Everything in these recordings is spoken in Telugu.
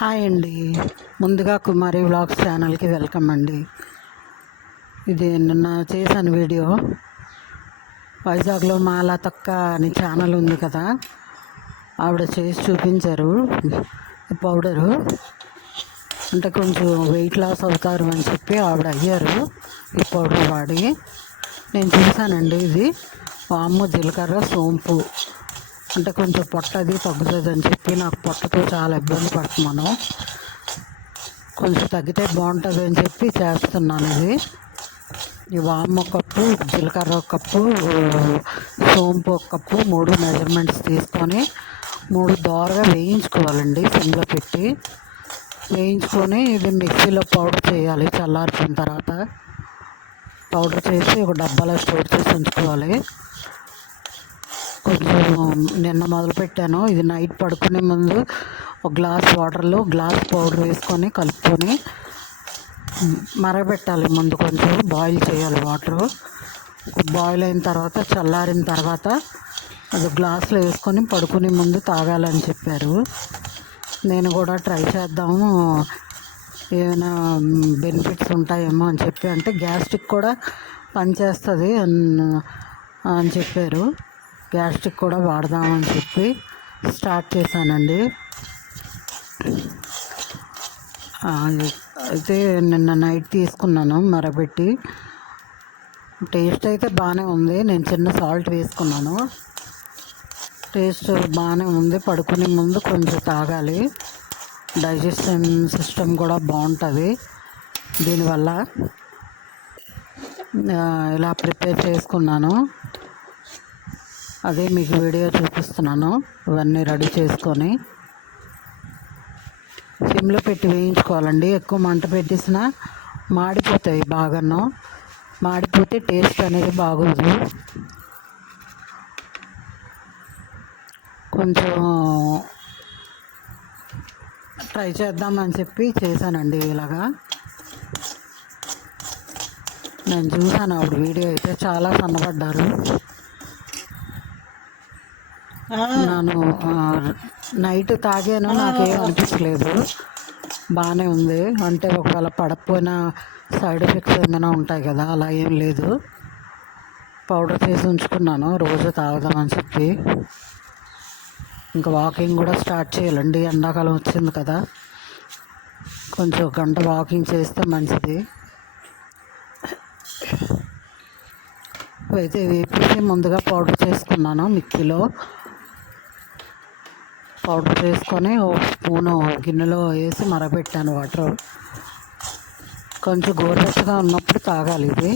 హాయ్ అండి. ముందుగా కుమారి వ్లాగ్స్ ఛానల్కి వెల్కమ్ అండి. ఇది నిన్న చేశాను వీడియో. వైజాగ్లో మాలా తక్క అని ఛానల్ ఉంది కదా ఆవిడ చేసి చూపించారు. పౌడరు. అంటే కొంచెం వెయిట్ లాస్ అవుతారు అని చెప్పి ఆవిడ అయ్యారు. ఈ పౌడర్ వాడి నేను చూశానండి ఇది. వాము జీలకర్ర సోంపు. అంటే కొంచెం పొట్ట అది తగ్గుతుంది అని చెప్పి నాకు పొట్టతో చాలా ఇబ్బంది పడుతున్నాను. కొంచెం తగ్గితే బాగుంటుంది అని చెప్పి చేస్తున్నాను ఇది. ఈ వాము ఒక కప్పు జీలకర్ర ఒక కప్పు సోంపు ఒక కప్పు మూడు మెజర్మెంట్స్ తీసుకొని మూడు దోరగా వేయించుకోవాలండి సిమ్లో పెట్టి. వేయించుకొని ఇది మిక్సీలో పౌడర్ చేయాలి చల్లార్చిన తర్వాత. పౌడర్ చేసి ఒక డబ్బాలో స్టోర్ చేసి ఉంచుకోవాలి. కొంచెం నిన్న మొదలుపెట్టాను. ఇది నైట్ పడుకునే ముందు ఒక గ్లాస్ వాటర్లో గ్లాస్ పౌడర్ వేసుకొని కలుపుకొని మరగబెట్టాలి. ముందు కొంచెం బాయిల్ చేయాలి వాటర్. బాయిల్ అయిన తర్వాత చల్లారిన తర్వాత అది గ్లాస్లో వేసుకొని పడుకునే ముందు తాగాలని చెప్పారు. నేను కూడా ట్రై చేద్దాము. ఏమైనా బెనిఫిట్స్ ఉంటాయేమో అని చెప్పి అంటే గ్యాస్ట్రిక్ కూడా పనిచేస్తుంది అని చెప్పారు. గ్యాస్ట్రిక్ కూడా వాడదామని చెప్పి స్టార్ట్ చేశానండి. అయితే నిన్న నైట్ తీసుకున్నాను మరబెట్టి. టేస్ట్ అయితే బాగానే ఉంది. నేను చిన్న సాల్ట్ వేసుకున్నాను. టేస్ట్ బాగానే ఉంది. పడుకునే ముందు కొంచెం తాగాలి. డైజెషన్ సిస్టమ్ కూడా బాగుంటుంది. దీనివల్ల ఇలా ప్రిపేర్ చేసుకున్నాను. అదే మీకు వీడియో చూపిస్తున్నాను. ఇవన్నీ రెడీ చేసుకొని సిమ్లో పెట్టి వేయించుకోవాలండి. ఎక్కువ మంట పెట్టేసినా మాడిపోతాయి బాగాను. మాడిపోతే టేస్ట్ అనేది బాగోదు. కొంచెం ట్రై చేద్దామని చెప్పి చేశానండి ఇలాగా. నేను చూసాను ఆవిడ వీడియో అయితే చాలా సన్నపడ్డారు నేను నైట్ తాగాను. నాకేం అనిపించలేదు. బాగానే ఉంది. అంటే ఒకవేళ పడకపోయినా సైడ్ ఎఫెక్ట్స్ ఏమైనా ఉంటాయి కదా అలా ఏం లేదు. పౌడర్ చేసి ఉంచుకున్నాను. రోజు తాగుదామని చెప్పి. ఇంకా వాకింగ్ కూడా స్టార్ట్ చేయాలండి. ఎండాకాలం వచ్చింది కదా. కొంచెం గంట వాకింగ్ చేస్తే మంచిది. అయితే వేపేసి ముందుగా పౌడర్ చేసుకున్నాను మిక్సీలో. పౌడర్ చేసుకొని ఓ స్పూను గిన్నెలో వేసి మరబెట్టాను వాటర్. కొంచెం గోరువెచ్చగా ఉన్నప్పుడు తాగాలి ఇది.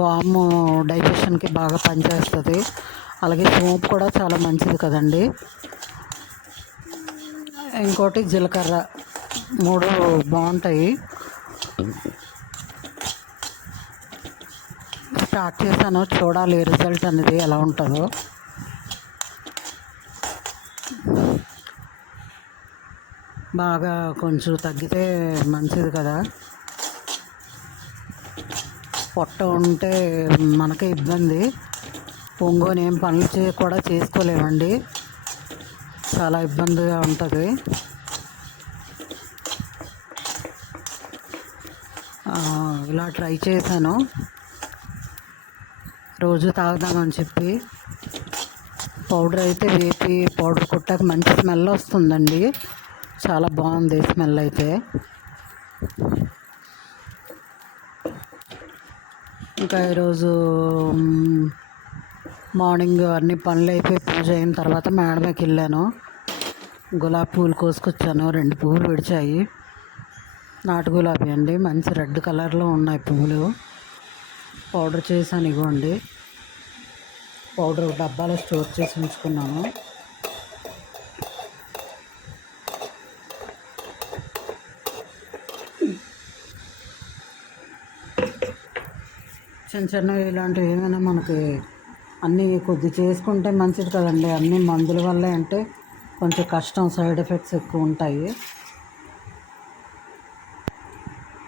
వాము డైజెషన్కి బాగా పనిచేస్తుంది. అలాగే సోప్ కూడా చాలా మంచిది కదండి. ఇంకోటి జీలకర్ర మూడు బాగుంటాయి. స్టార్ట్ చేశాను చూడాలి రిజల్ట్ అనేది ఎలా ఉంటుందో. బాగా కొంచెం తగ్గితే మంచిది కదా. పొట్ట ఉంటే మనకే ఇబ్బంది. పొంగోని ఏం పనులు చే కూడా చేసుకోలేమండి. చాలా ఇబ్బందిగా ఉంటుంది. ఇలా ట్రై చేశాను. రోజు తాగుదామని చెప్పి పౌడర్ అయితే వేపి పౌడర్ కొట్టాక మంచి స్మెల్ వస్తుందండి. చాలా బాగుంది స్మెల్ అయితే. ఇంకా ఈరోజు మార్నింగ్ అన్ని పనులు అయిపోయి పూజ అయిన తర్వాత మేడమకి వెళ్ళాను. గులాబీ పూలు కోసుకొచ్చాను. రెండు పువ్వులు విడిచాయి. నాటు గులాబీ అండి. మంచి రెడ్ కలర్లో ఉన్నాయి పువ్వులు. పౌడర్ చేశాను ఇవ్వండి పౌడర్ ఒక డబ్బాలో స్టోర్ చేసి ఉంచుకున్నాను. చిన్న చిన్నవి ఇలాంటివి ఏమైనా మనకి అన్నీ కొద్ది చేసుకుంటే మంచిది కదండి. అన్నీ మందుల వల్లే అంటే కొంచెం కష్టం సైడ్ ఎఫెక్ట్స్ ఎక్కువ ఉంటాయి.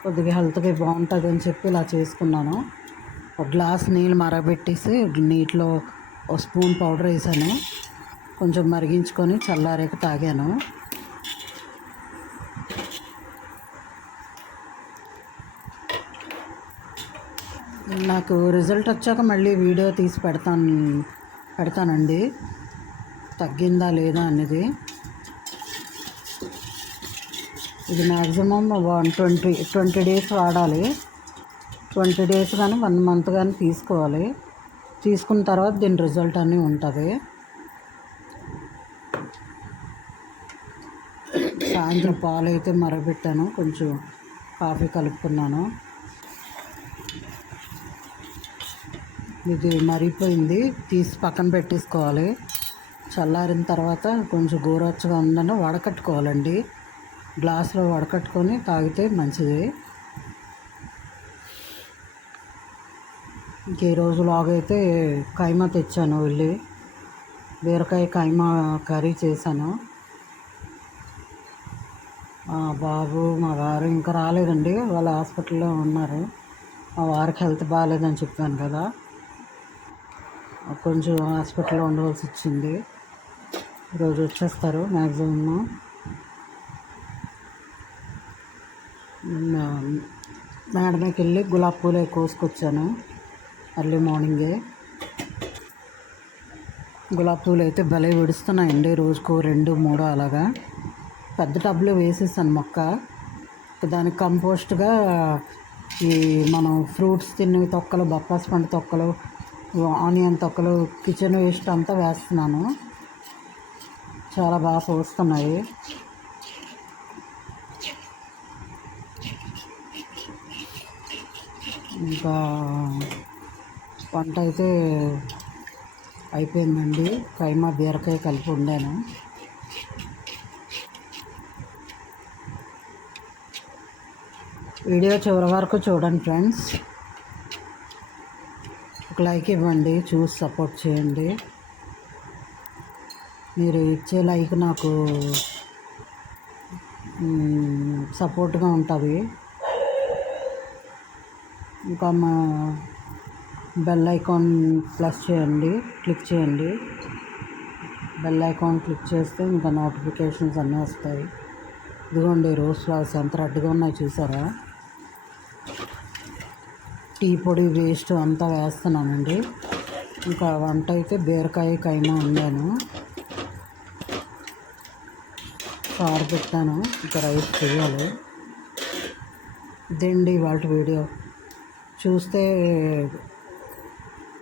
కొద్దిగా హెల్త్కి బాగుంటుంది అని చెప్పి ఇలా చేసుకున్నాను. ఒక గ్లాస్ నీళ్ళు మరగబెట్టేసి నీటిలో ఒక స్పూన్ పౌడర్ వేసాను. కొంచెం మరిగించుకొని చల్లారాక తాగాను. నాకు రిజల్ట్ వచ్చాక మళ్ళీ వీడియో తీసి పెడతాను పెడతానండి. తగ్గిందా లేదా అనేది. ఇది maximum one twenty twenty days వాడాలి. ట్వంటీ డేస్ కానీ వన్ మంత్ కానీ తీసుకోవాలి. తీసుకున్న తర్వాత దీని రిజల్ట్ అన్నీ ఉంటుంది. సాయంత్రం పాలు అయితే మరగబెట్టాను. కొంచెం కాఫీ కలుపుకున్నాను. ఇది మరిగిపోయింది. తీసి పక్కన పెట్టేసుకోవాలి. చల్లారిన తర్వాత కొంచెం గోరొచ్చగా ఉందని వడకట్టుకోవాలండి. గ్లాసులో వడకట్టుకొని తాగితే మంచిది. ఇంక ఈ రోజు లాగైతే కైమా తెచ్చాను వెళ్ళి. బీరకాయ కైమా కర్రీ చేశాను. బాబు మా వారు ఇంకా రాలేదండి. వాళ్ళ హాస్పిటల్లో ఉన్నారు. మా వారికి హెల్త్ బాగాలేదని చెప్పాను కదా. కొంచెం హాస్పిటల్లో ఉండవలసి వచ్చింది. ఈరోజు వచ్చేస్తారు మ్యాక్సిమమ్ మేడమేకి వెళ్ళి గులాబీ పూలు కోసుకొచ్చాను. ఎర్లీ మార్నింగే. గులాబీ పూలు అయితే భలే విడుస్తున్నాయండి రోజుకు రెండు మూడు అలాగా. పెద్ద టబ్లో వేసేసాను మొక్క. దానికి కంపోస్ట్గా ఈ మనం ఫ్రూట్స్ తిన్నవి తొక్కలు బప్పాస్ పండు తొక్కలు ఆనియన్ తొక్కలు కిచెన్ వేస్ట్ అంతా వేస్తున్నాను. చాలా బాగా పోస్తున్నాయి. ఇంకా వంట అయితే అయిపోయిందండి. కైమా బీరకాయ కలిపి వండాను. వీడియో చివరి వరకు చూడండి ఫ్రెండ్స్. ఒక లైక్ ఇవ్వండి చూసి సపోర్ట్ చేయండి. మీరు ఇచ్చే లైక్ నాకు సపోర్ట్గా ఉంటుంది. ఇంకా మా బెల్ ఐకాన్ ప్లస్ చేయండి క్లిక్ చేయండి. బెల్ ఐకాన్ క్లిక్ చేస్తే ఇంకా నోటిఫికేషన్స్ అన్నీ వస్తాయి. ఇదిగోండి రోజ్ ఫ్లవర్స్ ఎంత రెడ్గా ఉన్నాయి చూసారా? టీ పొడి వేస్ట్ అంతా వేస్తున్నానండి. ఇంకా వంట అయితే బీరకాయ కైమా వండాను. చారు పెట్టాను ఇంకా రైస్ చేయాలి. ఇదండి వాళ్ళ వీడియో. చూస్తే